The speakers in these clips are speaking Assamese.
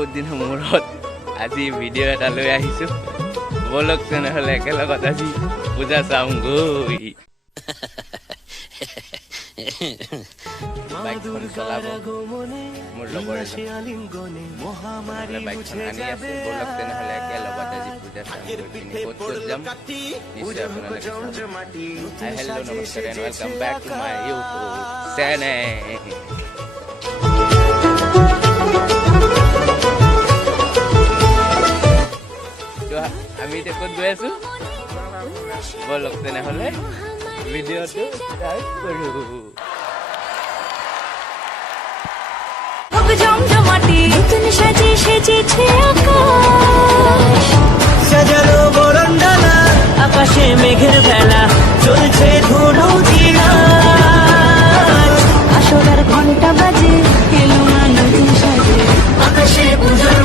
বহুত দিনৰ মূৰত আজি ভিডিঅ' এটা লৈ আহিছোঁ। বলক তেনেহ'লে একেলগত আজি পূজা চাওঁগৈ। বাইকখন চলাব মোৰ লগৰ এজন, বাইকখন আনি আছে। বলক তেনেহ'লে একেলগত আজি পূজা চাওঁগৈ। ক'ত ক'ত যাম নিশ্চয় আপোনালোকে চাব। হেল্ল' নমস্কাৰ and welcome back to my YouTube channel. আমি এতিয়া ক'ত গৈ আছো? বলক তেনেহ'লে ভিডিঅ'টো ষ্টাৰ্ট কৰোঁ। সাজানো বৰণডালা আকাশে মেঘেৰ ভেলা চলছে ধুলো আসলাৰ ঘন্টা বাজে এলো না নতুন সাজে আকাশে পুজোৰ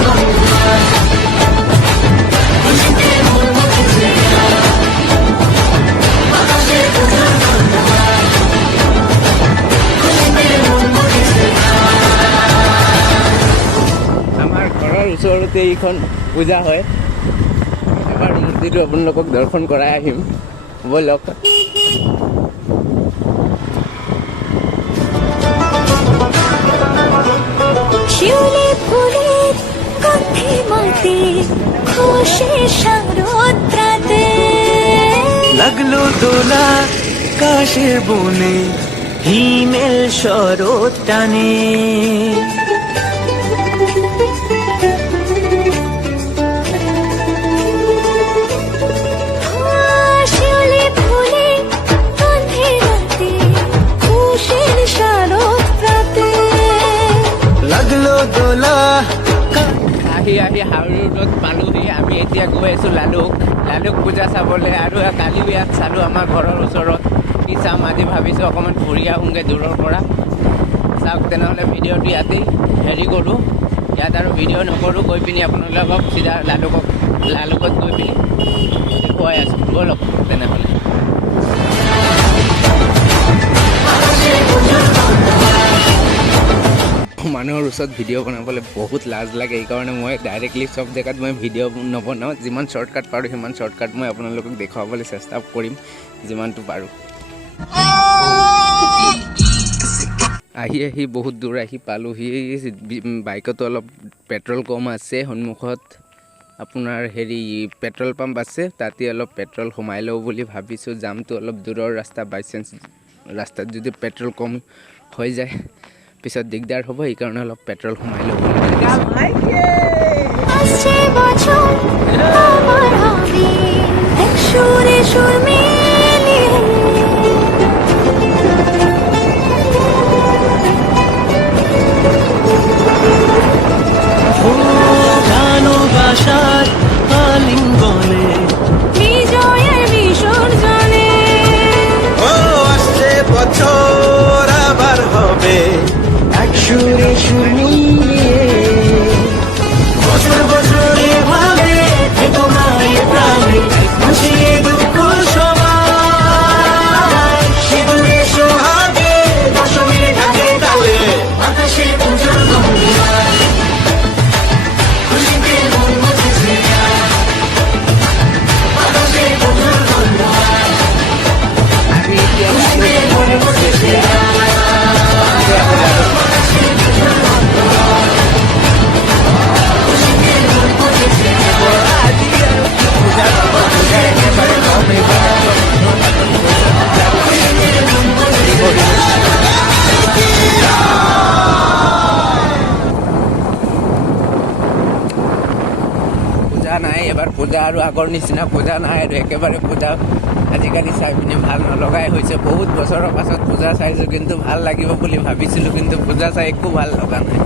আমাৰ ঘৰৰ ওচৰতে এইখন পূজা হয়। এবাৰ মূৰ্তিটো আপোনালোকক দৰ্শন কৰাই আহিম। বলক শিউলি ফুলেৰ গন্ধে মাটি খুশি শাৰদ্ৰাতে লাগলো দোলা কাশেৰ বনে হিমেল শৰৎ টানে আহি হাউলি ৰোডত পালোহি। আমি এতিয়া গৈ আছোঁ লালুক পূজা চাবলৈ। আৰু কালিও ইয়াত চালোঁ আমাৰ ঘৰৰ ওচৰত। কি চাম আজি ভাবিছোঁ অকণমান ফুৰি আহোঁগৈ দূৰৰ পৰা। চাওক তেনেহ'লে ভিডিঅ'টো ইয়াতেই হেৰি কৰোঁ। ইয়াত আৰু ভিডিঅ' নকৰোঁ, গৈ পিনি আপোনালোকক চিধা লালুকত গৈ পিনি দেখুৱাই আছোঁ। ব'লক তেনেহ'লে। মানুহৰ ওচৰত ভিডিঅ' বনাবলৈ বহুত লাজ লাগে, সেইকাৰণে মই ডাইৰেক্টলি চব জেগাত মই ভিডিঅ' নবনাওঁ। যিমান শ্বৰ্টকাট পাৰোঁ সিমান শ্বৰ্টকাট মই আপোনালোকক দেখুৱাবলৈ চেষ্টা কৰিম যিমানটো পাৰোঁ। আহি বহুত দূৰ আহি পালোহি। বাইকতো অলপ পেট্ৰল কম আছে। সন্মুখত আপোনাৰ পেট্ৰল পাম্প আছে, তাতে অলপ পেট্ৰল সোমাই লওঁ বুলি ভাবিছোঁ। যামটো অলপ দূৰৰ ৰাস্তা, বাইচান্স ৰাস্তাত যদি পেট্ৰল কম হৈ যায় পিছত দিগদাৰ হ'ব, সেইকাৰণে অলপ পেট্ৰল সোমাই ল'ব ভালোবাসার আলিঙ্গনে বিজয়ের বিসর্জনে ও আসছে বছর আবার হবে সুরে সুর মিলিয়ে বছর বছরে ভাবে তোমায় প্রাণে খুশিয়ে দুঃখ সবাই সিঁদুরে সোহাগে দশমী ঢাকে তালে আকাশে পুজোর গঙ্গায় খুশিতে মন মজেছে আকাশে পুজোর গঙ্গায় খুশিতে মন মজেছে পূজা নাই এবাৰ। পূজা আৰু আগৰ নিচিনা পূজা নাই আৰু একেবাৰে পূজা আজিকালি চাই পিনি ভাল নলগাই হৈছে। বহুত বছৰৰ পাছত পূজা চাইছোঁ, কিন্তু ভাল লাগিব বুলি ভাবিছিলোঁ, কিন্তু পূজা চাই একো ভাল লগা নাই।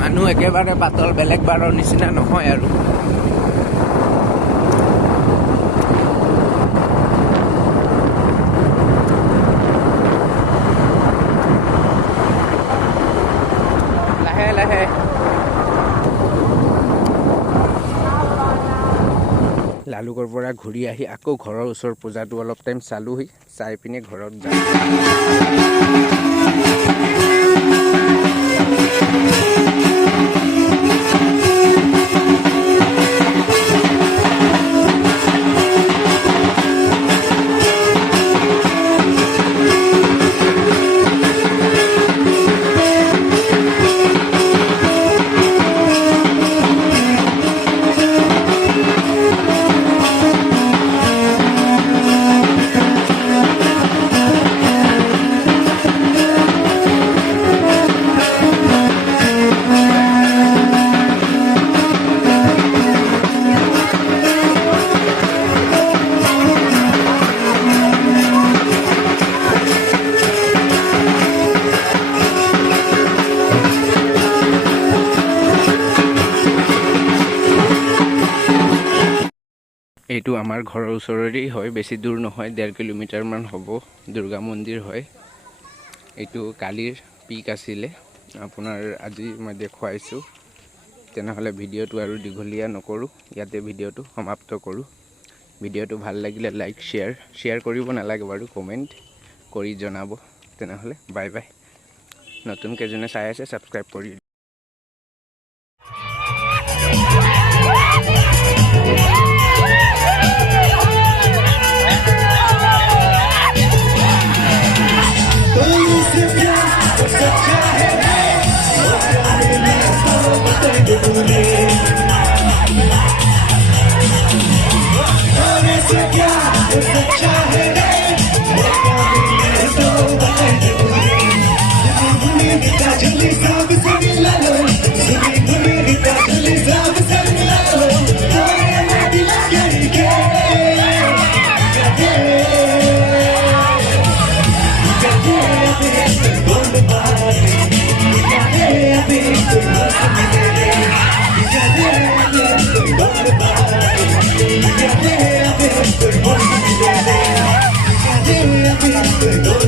মানুহ একেবাৰে পাতল, বেলেগ বাৰৰ নিচিনা নহয় আৰু। লাহে লালুকৰ পৰা ঘূৰি আহি আকৌ ঘৰৰ ওচৰ পূজাটো অলপ টাইম চালোহি, চাই পিনে ঘৰত যাম। এইটো আমাৰ ঘৰৰ ওচৰৰেই হয়, বেছি দূৰ নহয়, 1.5 কিলোমিটাৰমান হ'ব। দুৰ্গা মন্দিৰ হয়। এইটো কালিৰ পিক আছিলে, আপোনাৰ আজি মই দেখুৱাইছোঁ। তেনেহ'লে ভিডিঅ'টো আৰু দীঘলীয়া নকৰোঁ, ইয়াতে ভিডিঅ'টো সমাপ্ত কৰোঁ। ভিডিঅ'টো ভাল লাগিলে লাইক শ্বেয়াৰ কৰিব নালাগে বাৰু, কমেণ্ট কৰি জনাব। তেনেহ'লে বাই বাই। নতুনকৈ যোনে চাই আছে ছাবস্ক্ৰাইব কৰি Don't